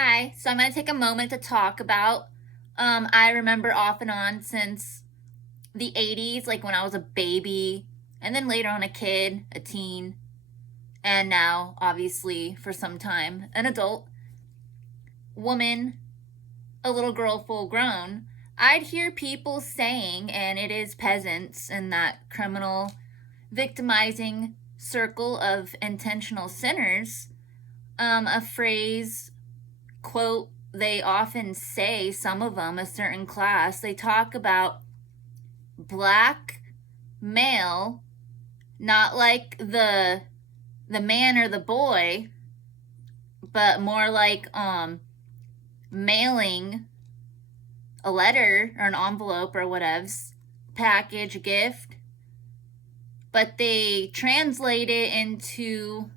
Hi, so I'm going to take a moment to talk about, I remember off and on since the 80s, like when I was a baby, and then later on a kid, a teen, and now, obviously, for some time, an adult, woman, a little girl full grown. I'd hear people saying, and it is peasants in that criminal victimizing circle of intentional sinners, a phrase, quote, they often say, some of them, a certain class, they talk about black male, not like the man or the boy, but more like mailing a letter or an envelope or whatevs, package, gift, but they translate it into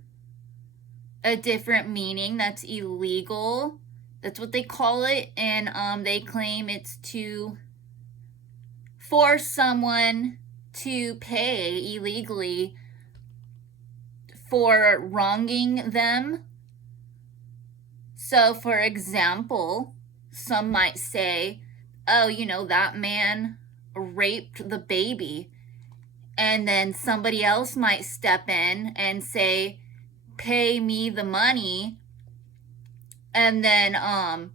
a different meaning that's illegal. That's what they call it, and they claim it's to force someone to pay illegally for wronging them. So, for example, some might say, oh, that man raped the baby. And then somebody else might step in and say, pay me the money, and then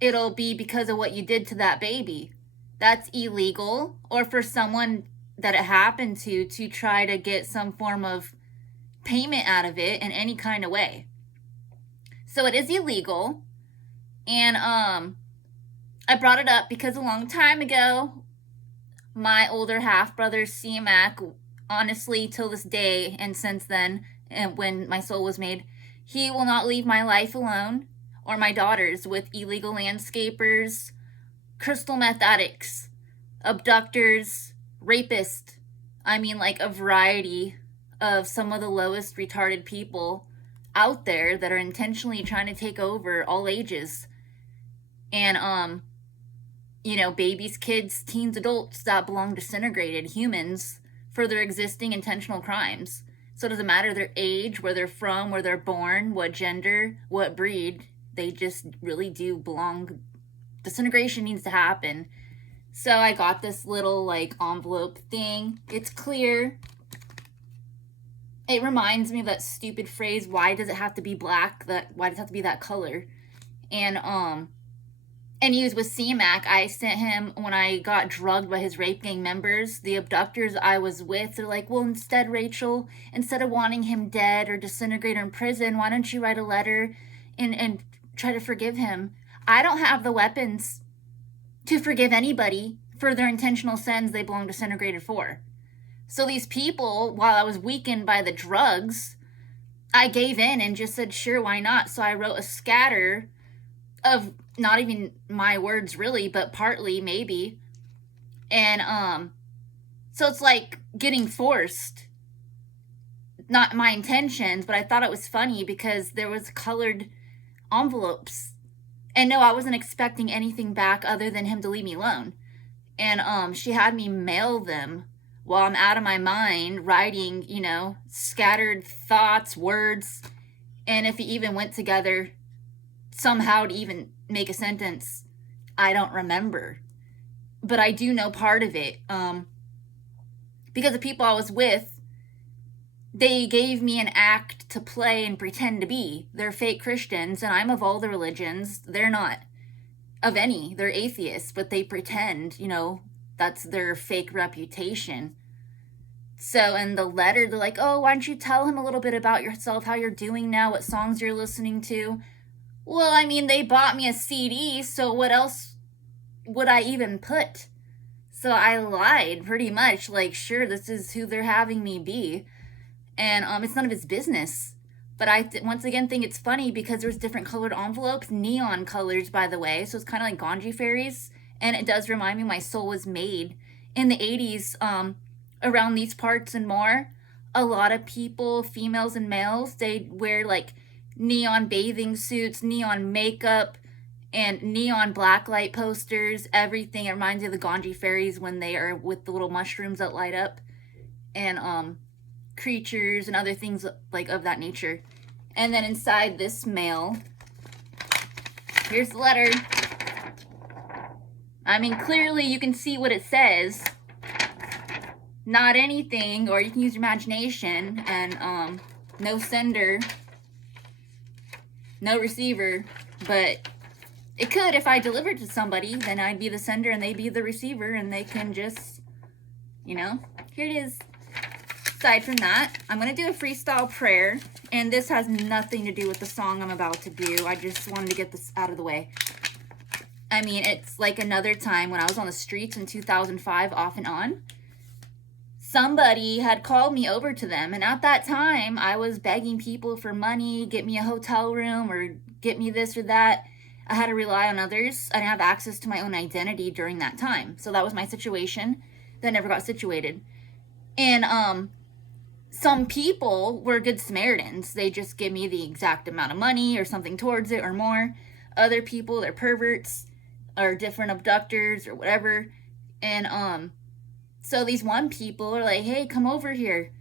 it'll be because of what you did to that baby. That's illegal. Or for someone that it happened to try to get some form of payment out of it in any kind of way. So it is illegal. And I brought it up because a long time ago, my older half brother C-Mac, honestly, till this day and since then, and when my soul was made, he will not leave my life alone or my daughter's with illegal landscapers, crystal meth addicts, abductors, rapists. I mean, like a variety of some of the lowest retarded people out there that are intentionally trying to take over all ages. And, babies, kids, teens, adults that belong disintegrated humans for their existing intentional crimes. So it doesn't matter their age, where they're from, where they're born, what gender, what breed. They just really do belong. Disintegration needs to happen. So I got this little envelope thing. It's clear. It reminds me of that stupid phrase, why does it have to be black? Why does it have to be that color? And he was with C-Mac. I sent him, when I got drugged by his rape gang members, the abductors I was with, they're like, well, instead, Rachel, instead of wanting him dead or disintegrate or in prison, why don't you write a letter and try to forgive him? I don't have the weapons to forgive anybody for their intentional sins they belong disintegrated for. So these people, while I was weakened by the drugs, I gave in and just said, sure, why not? So I wrote a scatter of not even my words really, but partly maybe. And so it's like getting forced. Not my intentions, but I thought it was funny because there was colored envelopes. And no, I wasn't expecting anything back other than him to leave me alone. And she had me mail them while I'm out of my mind writing, scattered thoughts, words, and if he even went together somehow to even make a sentence, I don't remember. But I do know part of it. Because the people I was with, they gave me an act to play and pretend to be. They're fake Christians, and I'm of all the religions. They're not of any. They're atheists, but they pretend, that's their fake reputation. So in the letter, they're like, oh, why don't you tell him a little bit about yourself, how you're doing now, what songs you're listening to? Well, I mean, they bought me a CD, so what else would I even put? So I lied pretty much, like, sure, this is who they're having me be. And it's none of his business. But I once again think it's funny because there's different colored envelopes, neon colors, by the way. So it's kind of like Ganji fairies. And it does remind me my soul was made in the 80s around these parts and more. A lot of people, females and males, they wear like neon bathing suits, neon makeup, and neon blacklight posters, everything. It reminds me of the Ganji fairies when they are with the little mushrooms that light up, and creatures and other things like of that nature. And then inside this mail, Here's the letter. I mean, clearly you can see what it says. Not anything, or you can use your imagination, and no sender, no receiver, but it could, if I delivered to somebody, then I'd be the sender and they'd be the receiver, and they can just, you know, here it is. Aside from that, I'm going to do a freestyle prayer, and this has nothing to do with the song I'm about to do. I just wanted to get this out of the way. I mean, it's like another time when I was on the streets in 2005, off and on. Somebody had called me over to them, and at that time, I was begging people for money, get me a hotel room, or get me this or that. I had to rely on others. I didn't have access to my own identity during that time. So that was my situation. That never got situated. And some people were good Samaritans. They just give me the exact amount of money or something towards it or more. Other people, they're perverts or different abductors or whatever. And so these one people are like, hey, come over here.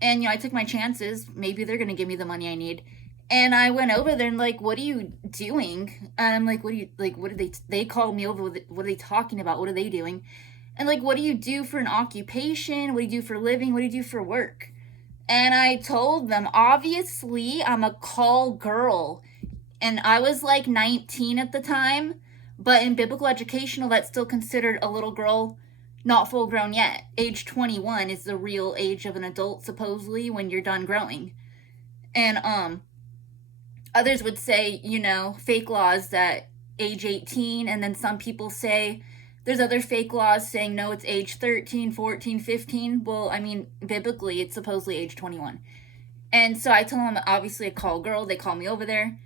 And, you know, I took my chances. Maybe they're going to give me the money I need. And I went over there and like, what are you doing? And I'm like, what are they called me over. What are they talking about? What are they doing? And like, what do you do for an occupation? What do you do for a living? What do you do for work? And I told them, obviously, I'm a call girl. And I was like 19 at the time. But in biblical educational, that's still considered a little girl, not full grown yet. Age 21 is the real age of an adult, supposedly, when you're done growing. And others would say, you know, fake laws at age 18. And then some people say there's other fake laws saying, no, it's age 13, 14, 15. Well, I mean, biblically, it's supposedly age 21. And so I told them, obviously, a call girl. They called me over there.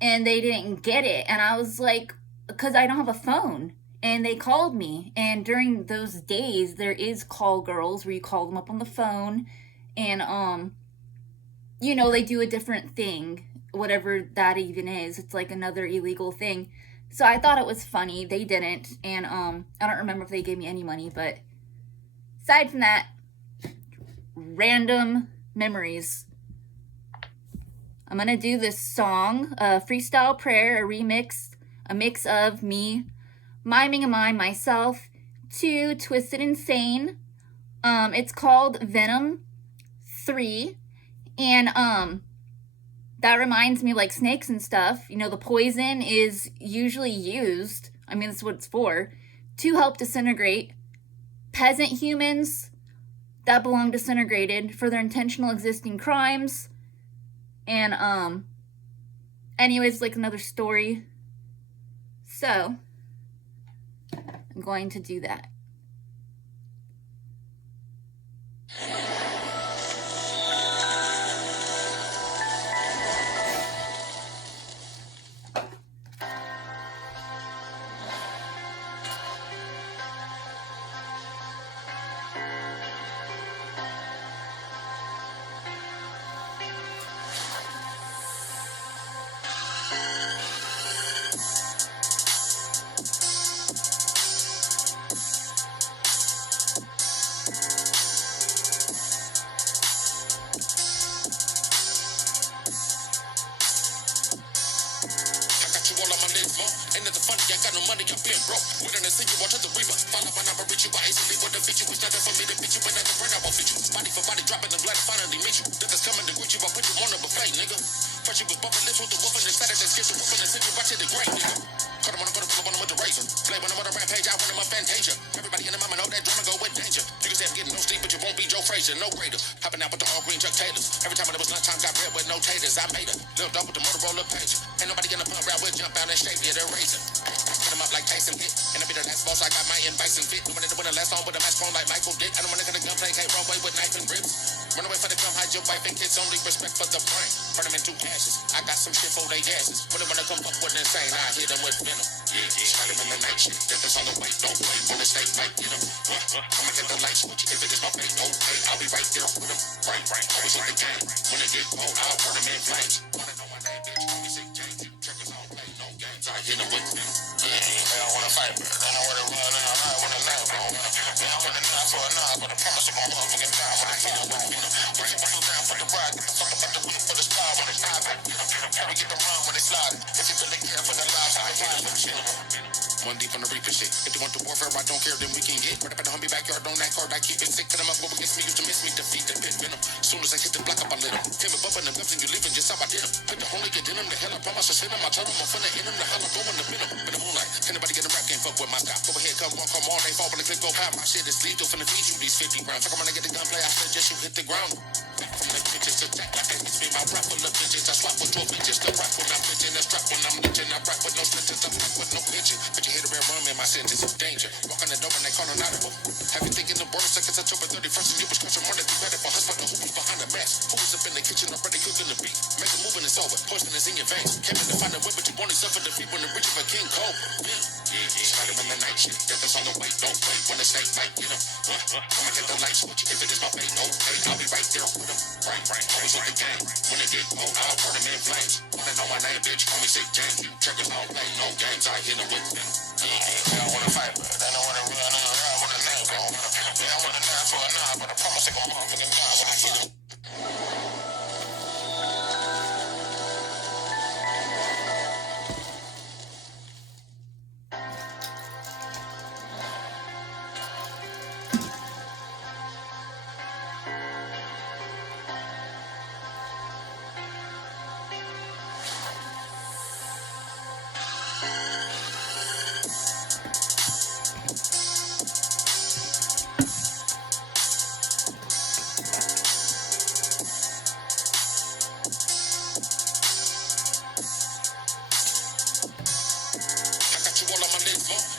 And they didn't get it. And I was like, because I don't have a phone. And they called me. And during those days, there is call girls where you call them up on the phone. And, you know, they do a different thing. Whatever that even is. It's like another illegal thing. So I thought it was funny. They didn't. And I don't remember if they gave me any money. But aside from that, random memories. I'm going to do this song, a freestyle prayer, a remix, a mix of me miming a mime myself to Twisted Insane. It's called Venom 3. And that reminds me, like snakes and stuff, you know, the poison is usually used, I mean, that's what it's for, to help disintegrate peasant humans that belong disintegrated for their intentional existing crimes. And, anyways, like another story. So, I'm going to do that. No greater. Hopping out with the all green Chuck Taylors. Every time when it was lunchtime, got bread with no taters. I made a little dope with the Motorola page. Ain't nobody in the pump route, we'll jump out and shave you the razor. Put him up like Tyson hit. And I be the last boss, I got my bison fit. No one in the winner last on with a mask on like Michael Dick. I don't wanna get a gunplay, can't run away with knife and ribs. Run away for the come hide your wife and kids, only respect for the brain. Burn them into ashes. I got some shit for they asses. When they wanna come up with insane, I hit them with venom. Yeah, strike them in the night shit. Death is on the way, don't wait. When the snake bite, get them. I'ma get the light switch. If it is my fate, okay. I'll be right there with them. Right, always in the game. When it get cold, I'll burn them in flames. Wanna know my name, bitch? Call me Sick James. Checkers don't play no games. I hit them with venom. Yeah, they don't wanna fight, but they know where to run. And I'm not wanna lie, bro. They don't wanna lie for a nod, but I promise I'm gonna motherfucking die when I hit them with venom. Bring it down for the ride. Get the fuck about the whip for the star when it's not. Carry get the run when it's sliding. If you really care for the lives, I hit One deep on the reaper shit. If you want the warfare, I don't care, then we can get. Right up in the homie backyard, on that card, I keep it sick. Cut them up, go against me, used to miss me, defeat the pit venom. Soon as I hit the block up, I lit him. Came up in the guns and you leaving just how I did him. Put the homie, get in him, the hell I promise to send him. I tell him I'm finna in him, the hell I go in the venom. In the moonlight, can nobody get a rap game, fuck with my style. Go ahead, come on, come on, they fall, but the clip go pop. My shit is lethal, finna feed you these 50 rounds. Fuck, I'm gonna get the gunplay, I suggest you hit the ground. From the bitches to attack like it hits me, my rap full of bitches. I swap with 12 bitches. The rap when I'm bitching, the strap when I'm lynching. I rap with no snitches, I rap with no bitching. But you hit a real rum in my sentence. Danger, walk on the door and they call an audible. Have you thinking the words like it's October 31st and you was crushing more than you better for husband. Who was behind the mess? Who was up in the kitchen already cooking the beat? Make a move and it's over. Poison is in your veins. Came in to find a whip, but you wanted suffer defeat when the reach of a king cold. Yeah. Spider in the night shit. Death is on the way. Don't wait when the snake bite. Get him. I'ma get the light switch. If it is my fate, okay, I'll be right there with him. Right. Always with the game. When it get cold, I'll burn him in flames. Wanna know my name, bitch? Call me Sick James. You checkers don't play no games. I hit him with them. They don't wanna fight, but they don't wanna run around with a name. They don't wanna die for a nine, but I promise they gon' motherfucking die when I hit him.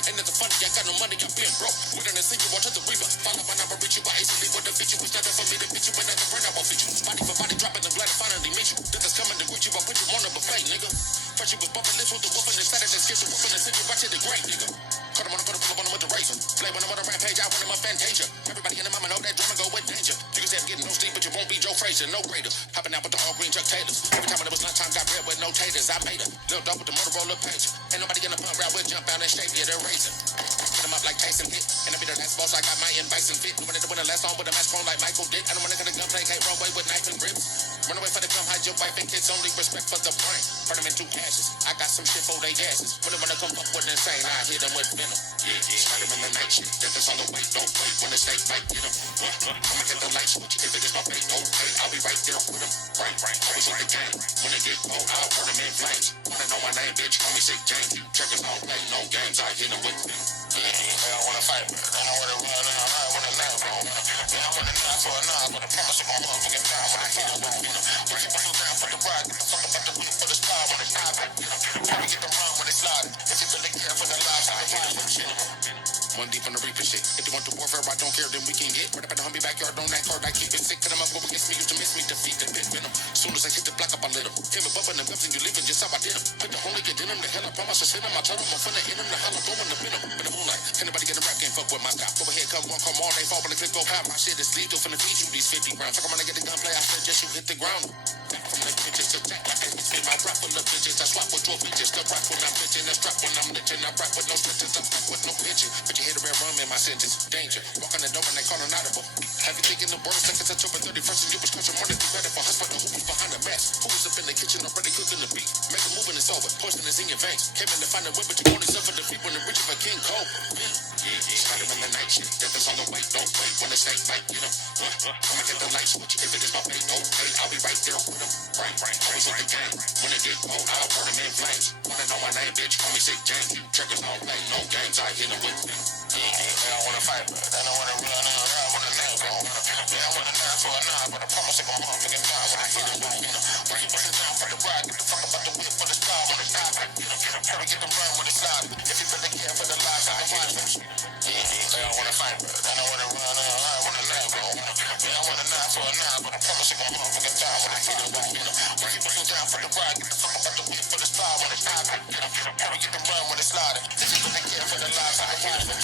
Ain't nothing funny, I got no money, I'm being broke. Within a single watch of the reaper. Follow my number, reach you, I easily would defeat you. It's not for me to beat you, when I can burn, I won't feed you. Body for body, dropping the blood, I finally meet you. Death is coming to greet you, I put you on a buffet, nigga. First you was bumping lips with the wolf in the side of the skits, the wolf in the city, watch it the great, nigga. Cut him on the pull him with the razor. Play when I'm on a rampage, I run him up Fantasia. Everybody in the mama know that drama go with danger. You can say I'm getting no sleep, but you won't be Joe Frazier, no greater. Hopping out with the all green Chuck Taylors. Every time when it was lunchtime, got bread with no taters, I made her. Little dog with the Motorola page. Ain't nobody in the pump route, we'll jump out and shave you the razor. Put him up like Tyson hit. And I be the last boss, I got my Bison fit. No wanted to win the last song with a mask on like Michael Dick. I don't wanna cut a gunplay, can't run away with knife and ribs. Run away for the gun, hide your wife and kids, only respect for the brain. Burn them into ashes. I got some shit for they asses. When they wanna come up with insane, I hit them with venom. Yeah. Spider in the night shit. Death is on the way, don't wait when the snake bite, get him. I'ma get the light switch. If it is my fate, okay, I'll be right there with him. Right. Always with the game. When it get cold, I'll burn them in flames. Wanna know my name, bitch? Call me Sick James. You checkers don't play no games. I hit them with them. Yeah. They don't wanna fight, but they don't wanna run around with a name, bro. They don't wanna die for a nine, but I promise they gon' motherfucking die when I hit them with them. Break it down for the ride, get the fuck about the whip for the star when they die back. Try to get them run when they slide. If you really care for the lives, I hit them with shit. One deep on the reaper shit. If you want the warfare, I don't care, then we can get. Right up in the homie backyard, on that card, I keep it sick. Cut them up, go against me, used to miss me, defeat the pit venom. Soon as I hit the block up, I lit him. Came up in the guns and you leaving just how I did him. Put the homie, get in him, the hell I promise to send him. I tell him I'm finna in him, the hell I go in the venom. In the moonlight, can nobody get a rap game, fuck with my style. Go ahead, come on, come on, they fall, but the clip go pop. My shit is lethal, finna feed you these 50 rounds. Fuck, I'm gonna get the gunplay, I suggest you hit the ground. From the bitches to attack like it hits me, my rap full of bitches. I swap with 12 bitches. The rap when I'm bitching, the strap when I'm lynching. I rap with no snitches, I rap with no bitching. But you hit a real rum in my sentence. Danger, walk on the door and they call an audible. Have you thinking the words like it's October 31st and you was crushing more than you better for husband. Who was behind the mess? Who was up in the kitchen already cooking the beat? Make a move and it's over. Poison is in your veins. Came in to find a whip, but you wanted suffer defeat when the reach of a king cold. Yeah. Spider in the night shit. Death is on the way. Don't wait when the snake bite, get him. I'ma get the light switch. If it is my fate, okay, I'll be right there with him. Right. Always with the game. When it get cold, I'll burn him in flames. Wanna know my name, bitch? Call me Sick James. You checkers don't play no games. I hit him with them. They don't wanna fight, but they don't wanna run around with a name, bro. They don't wanna die for a nine, but I promise they gon' motherfucking die when I hit them with them. Break it down for the ride, get the fuck about the whip for the star when they die back. Try to get them run when they slide. If you really care for the lives, I hit them. They don't wanna fight, but they don't wanna run around with a name, bro. They don't wanna die for a nine, but I promise they gon' motherfucking die when I hit them with them. Break it down for the ride, get the fuck about the whip for the star when they die back. Try to get them run when they slide. If you really care for the lives, I hit them.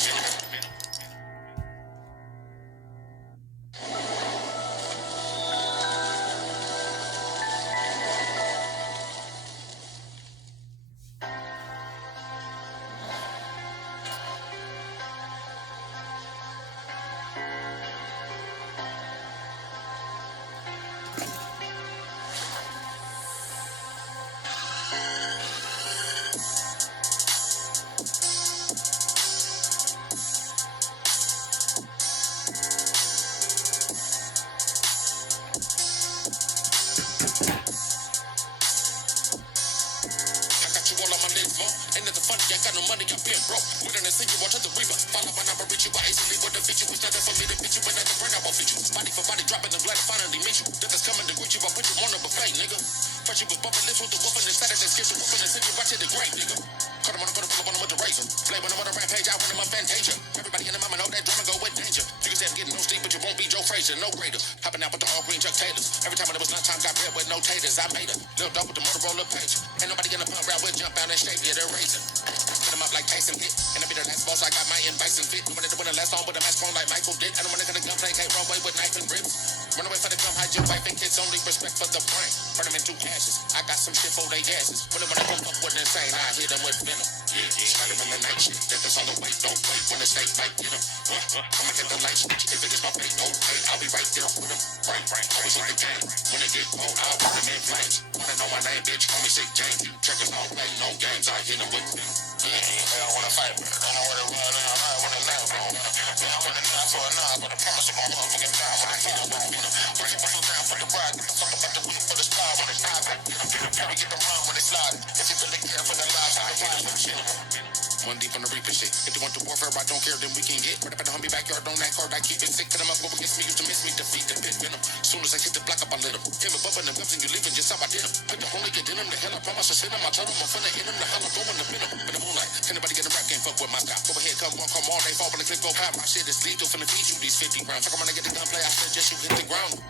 Ain't nothing funny, I got no money, I've been broke. With an insinual to the reaper. Follow my number, reach you, I easily would defeat you. It's nothing for me to beat you, and at the burn, I won't feed you. Body for body, dropping the blood, I finally meet you. Death is coming to greet you, I put you on a buffet, nigga. First you was bumping lips with the wolf and instead of that skip the wolf and the city, watch it the great, nigga. Cut him on the pull up on him with the razor. Play when I'm on a rampage, I run him up Fantasia. Everybody in the mama know that drama go with danger. You can say I'm getting no sleep, but you won't be Joe Frazier, no greater. Hopping out with the all green Chuck Taylors. Every time when it was lunchtime, got bread with no taters. I made her. Little dog with the Motorola page. Ain't nobody in the pump route, we'll jump out and shave you the razor. Put him up like Tyson hit. And I be the last boss, I got my bison fit. Wanted to win the last song with a mask on like Michael Dick. I don't wanna get a gunplay, can't run away with knife and ribs. Run away for the gun, hide your wife and kids, only respect for the brain. Burn them in 2 ashes. I got some shit for they asses. When I come up with insane, I hit them with venom. Slide them in the night shit. Death is on the way, don't wait. When the snake bite, get them. I'ma get the light switch. If it is my fate, okay, I'll be right there with them. Right, always like the game. When it get cold, I'll put them in flames. Wanna know my name, bitch? Call me Sick James. Checkers don't play no games. I hit them with venom. They don't wanna fight, but they know where to run. I wanna know, bro. They don't wanna die for a nine, but I promise I'm gonna motherfucking die when I hit them with venom. Break it down for the ride. Get the fuck about the whip for the star when they stop it. Carry get the run when they slide. If you really care for the lives, I hit them with shit. One deep on the reaper shit. If you want the warfare, I don't care, then we can get. Right up at the homie backyard, don't act hard, I keep it sick. Cut them up, go against me, used to miss me, defeat the pit venom. Soon as I hit the block up, I lit them. Him and bumping them guns and you leaving just how I did them. Put the only get in them, the hell I promise to send them. I tell them I'm finna hit them, the hell I'm going to pin them. In the moonlight, can nobody get a rap game, fuck with my style. Go ahead, come all day, fall when the clip go pop. My shit is lethal, finna feed you these 50 rounds. Fuck, I'm gonna get the gunplay, I suggest you hit the ground.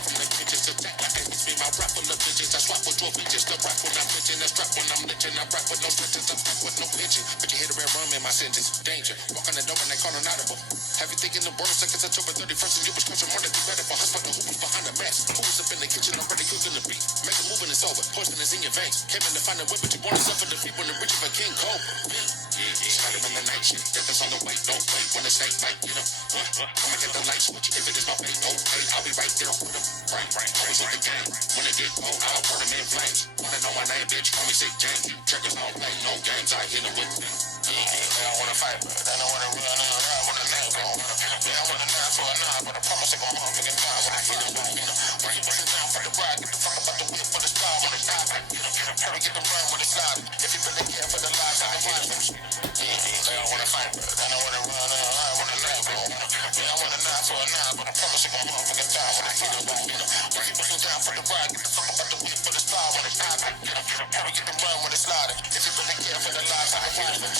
From the bitches to attack, like it's me, my rap full of bitches. I swap with 12 bitches, the rap when I'm bitching, that's trap when I'm litching. I rap with no stretches, I'm back with no pitching. But you hit a red rum in my sentence, danger. Walk on the door and they call an audible. Have you thinking the world seconds October 31st and you was crushing more than you better for us, but who was behind the mask? Who was up in the kitchen already cooking the beef? Make a move and it's over, poison is in your veins. Came in to find a whip, but you wanted something to feed when the rich of a king cobra. Slide him in the night shit, death is on the way, don't wait. When the snake bite, get him. I'ma get the light switch, if it is my fate, okay, I'll be right there with him. Right, always like the game. When it get cold, I'll put them in flames. Wanna know my name, bitch, call me Sick James. Checkers don't play no games, I hit them with them. They don't wanna fight, but they don't wanna run. I wanna know, bro. They don't wanna die for a nine, but I promise they gon' motherfucking die when I hit them with them. Break it down for the ride, get the fuck about the whip for the star when they stop it. Hurry, get the run when they slide. If you really care for the lives, I hit them. They don't wanna fight, but they don't wanna run. I wanna know, bro. They don't wanna die for a nine, but I promise they gon' motherfucking die when I hit them with them. Break it down for the ride, get the fuck about the whip for the star when they stop it. Hurry, get the run when they slide. If you really care for the lives, I hit them.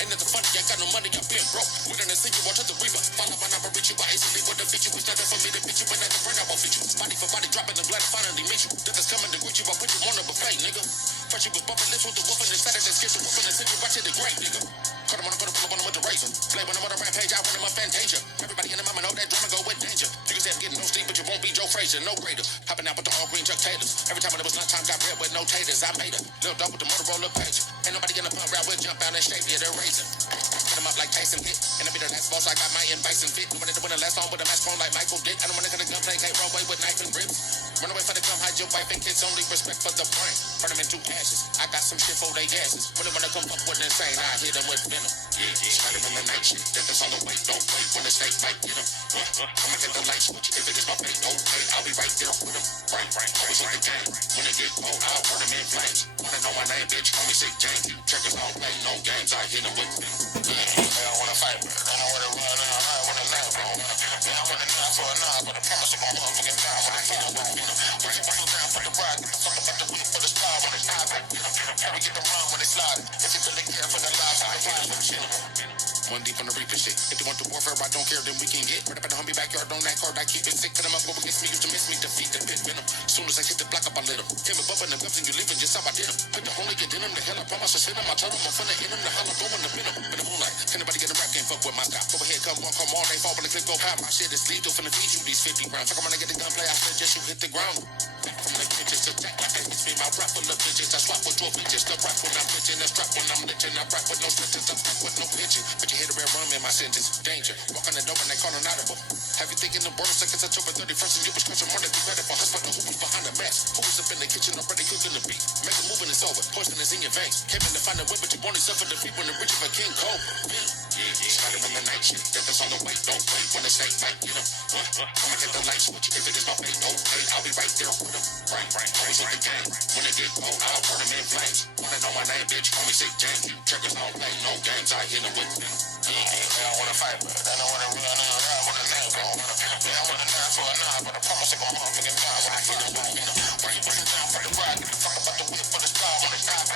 Ain't nothing funny, I got no money, I've been broke. With an insinual to the reaper. Follow my number, reach you, I easily would defeat you. It's nothing for me to beat you, and at the burn, I won't feed you. Body for body, dropping the blood, I finally meet you. Death is coming to greet you, I put you on a buffet, nigga. First you was bumping lips with the wolf and instead of that skip the wolf and the city, watch it the great, nigga. Cut him on the pull up on him with the razor. Play when I'm on a rampage, I run him up Fantasia. Everybody in the mama know that drama go with danger. You can say I'm getting no sleep, but you won't be Joe Frazier, no greater. Hopping out with the all green Chuck Taylors. Every time when it was lunchtime, got bread with no taters. I made her. Little dog with the Motorola page. Ain't nobody in the pump route, we'll jump out and shave you the razor. Put him up like Tyson hit. And I be the last boss, I got my bison fit. Wanted to win the last song with a mask on like Michael Dick. I don't wanna get a gunplay, can't run away with knife and ribs. Run away for the gun, hide your wife and kids, only respect for the brain. Burn them in 2 ashes. I got some shit for they asses. When I come up with insane, I hit them with venom. Slide him in the night shit. Death is on the way, don't wait. When the snake bite, get him. I'ma get the light switch. If it is my fate, okay, I'll be right there with him. Right, always like the game. When it get cold, I'll put them in flames. Wanna know my name, bitch, call me Sick James. Checkers don't play no games, I hit them with them. They don't wanna fight, but they know where to run. I wanna know, bro. They don't wanna die for a nine, but I promise they gon' motherfucking die when I hit them with them. Break it down for the ride, get the fuck about the whip for the star when they stop it. Hurry, get the run when they slide. If you really care for the lives, I hit them with shit. One deep on the reaper shit. If you want the warfare, I don't care, then we can get. Right up in the homie backyard, on that card, I keep it sick. Cut them up, go against me, used to miss me, defeat the pit venom. Soon as I hit the block up, I lit him. Came up in the guns and you leaving just how I did him. Put the only get in him, the hell I promise I send him. I tell him I'm finna in him, the hell I go in the venom. In the moonlight, can nobody get a rap game, fuck with my stop. Go ahead, come on, come all day, fall when the clip go pop. My shit is lethal, finna feed you these 50 rounds. Fuck, I'm gonna get the gunplay, I suggest you hit the ground. From the bitches to jack, like it's me, my rap full of bitches. I swap with 12 bitches, the rap when I'm bitching, the strap when I'm litching. I rap with no stitches, I fuck with no pitching. But you hit a red rum in my sentence, danger. Walk on the door and they call an audible. Have you thinking the world seconds I took for 31st and you was crushing more than be ready for hospital? Who was behind the mask? Who was up in the kitchen already cooking the beef? Make a move and it's over, poison is in your veins. Came in to find a whip, but you only suffered defeat when the rich of a king cold. Started in the night shit, death is on the way, don't wait. When they say fight, get him. I'ma get the light switch, if it is my fate, okay, I'll be right there with him. Right, always hit the game. When it get cold, I'll put him in flames. Wanna know my name, bitch, call me Sick James. You checkers don't play no games, I hit him with them. They don't wanna fight, but they don't wanna run around with a name, bro. They don't wanna die for a nine, but I promise they gon' motherfucking die when I hit him with them. Bring it down for the ride, get the fuck about the whip for the star when it's time.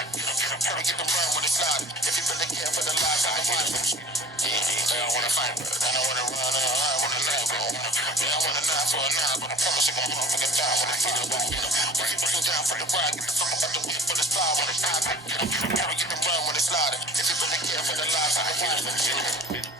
Hurry, get them run when it's sliding. If you really care for the lives, I hit him with them. They don't wanna fight, but they don't wanna run around with a name, bro. They don't wanna die for a nine, but I promise they gon' motherfucking die when I hit him with them. Bring it down for the ride, get the fuck about the whip for the star when it's time. Hurry, get them run when it's sliding. If you really care for the lives, I hit him with them.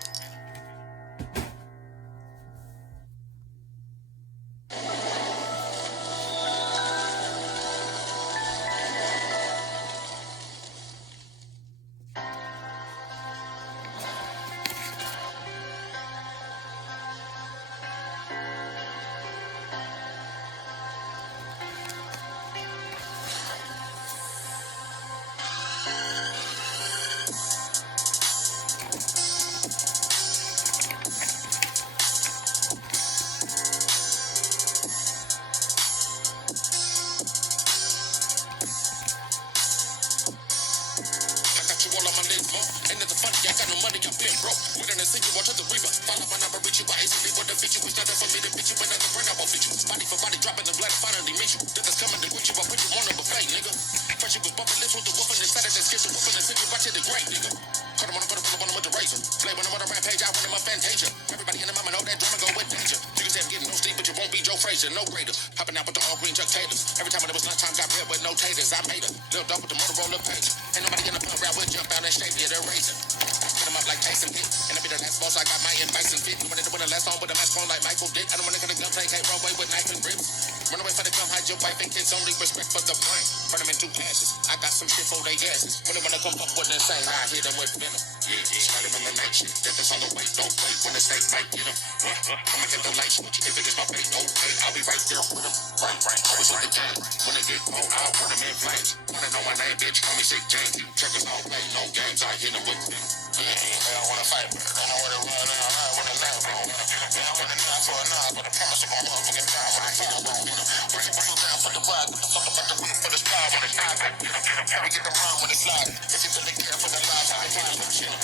Ain't nothing funny, I got no money, I'm being broke. We done sing you on to the reaper. Follow my number, reach you, I easily want to fit you. It's nothing for me to beat you, another friend, I won't fit you. Body for body, dropping the blood, I finally meet you. Death is coming to quit you, I put you on a buffet, nigga. First you was bumping lips with the wolf and decided to skip the wolf and send you right to the grave, nigga. Cut him on the put him with the razor. Play when I'm on a rampage, I run him a Fantasia. Everybody in the mama know that drama go with danger. You can say I'm getting no sleep, but you won't be Joe Frazier, no greater. Hopping out with the all green Chuck Taylors. Every time when it was lunchtime, got bread with no taters. I made a little dog with the Motorola page. Ain't nobody in the pub round with jump out and shape, yeah, they're razor. Put him up like Tyson hit. And I be the last boss, I got my Bison fit. You wanted to win the last song with a mask on like Michael Dick. I don't wanna get a gunplay, can't run away with knife and ribs. Run away for the gun, hide your wife and kids, only respect for the plane. Burn them into ashes. I got some shit for they asses. When they wanna come up with insane, I hit them with venom. Started in the night shit, death is on the way, don't wait. When it's fake, fight, get him. I'ma get the light switch, if it is my fate, okay, I'll be right there with him. Always hit the game. When it get cold, I'll put them in flames. Wanna know my name, bitch, call me Sick James. You checkers don't play no games, I hit them with them. They don't wanna fight, but they don't wanna run around with a name, bro. They don't wanna die for a nine, but I promise they gon' motherfucking die when I hit them with them. Bring it down for the ride, get the fuck about the whip for the star when it's time. Hurry, get them run when it's sliding. If you really care for the lives, I hit them with them.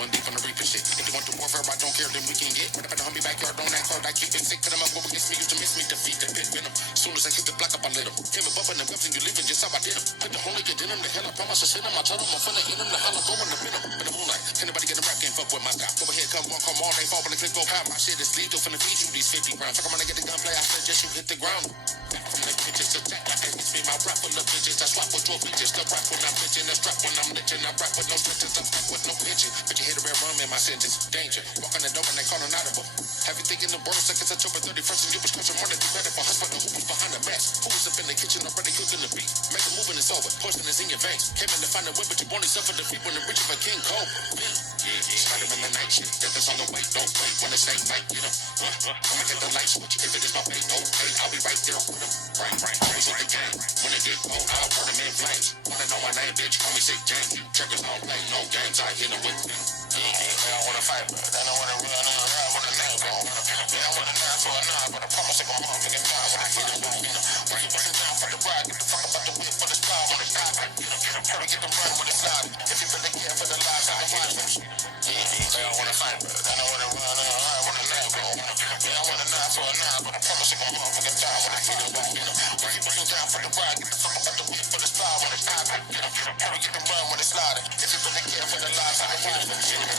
One deep on the reaper shit. If you want the warfare, I don't care, then we can get. Right up in the homie backyard, on that card, I keep it sick. Cut them up, go against me, used to miss me, defeat the pit venom. Soon as I hit the block up, I lit him. Came up in the guns and you leaving just how I did him. Put the only get in him, the hell I promise I send him. I tell him I'm finna in him, the hell I go in the venom. In the moonlight, can nobody get a rap game, fuck with my stop. Go ahead, come on, come all day, fall when the clip go pop. My shit is lethal, finna feed you these 50 rounds. Fuck, I'm gonna get the gunplay, I suggest you hit the ground. From the bitches to jack, like it's me, my rap full of bitches. I swap with 12 bitches, the rap when I'm bitching, the strap when I'm litching. I rap with no stitches, I fuck with no pitching. But you hit a red rum in my sentence, danger. Walk on the door and they call an audible. Have you thinking the world seconds I took for 31st and you was crushing more than be ready for hospital? Who was behind the mask? Who was up in the kitchen already cooking the beef? Make a move and it's over, poison is in your veins. Came in to find a whip, but you only suffered defeat when the rich of a king cold. Started in the night shit, death is on the way, don't wait. When it's fake, fight, get him. I'ma get the light switch, if it is my fate, okay, I'll be right there with him. Always hit the game. When it get cold, I'll put them in flames. Wanna know my name, bitch, call me Sick James. You checkers don't play no games, I hit them with them. They don't wanna fight, but they don't wanna run around with a name, bro. They don't wanna die for a nine, but I promise they gon' motherfucking die when I hit them with them. Bring it down for the ride, get the fuck about the whip for the star when it's time. Hurry, get them run when it's sliding. If you really care for the lives, I hit them. They don't wanna fight, but they don't wanna run around with a name, bro. They don't wanna die for a nine, but I promise they gon' motherfucking die when I hit them with them. Bring it down for the ride, get the fuck about the whip for the star when it's time. Hurry, get them run when it's sliding. If you really care for the lives, I hit them.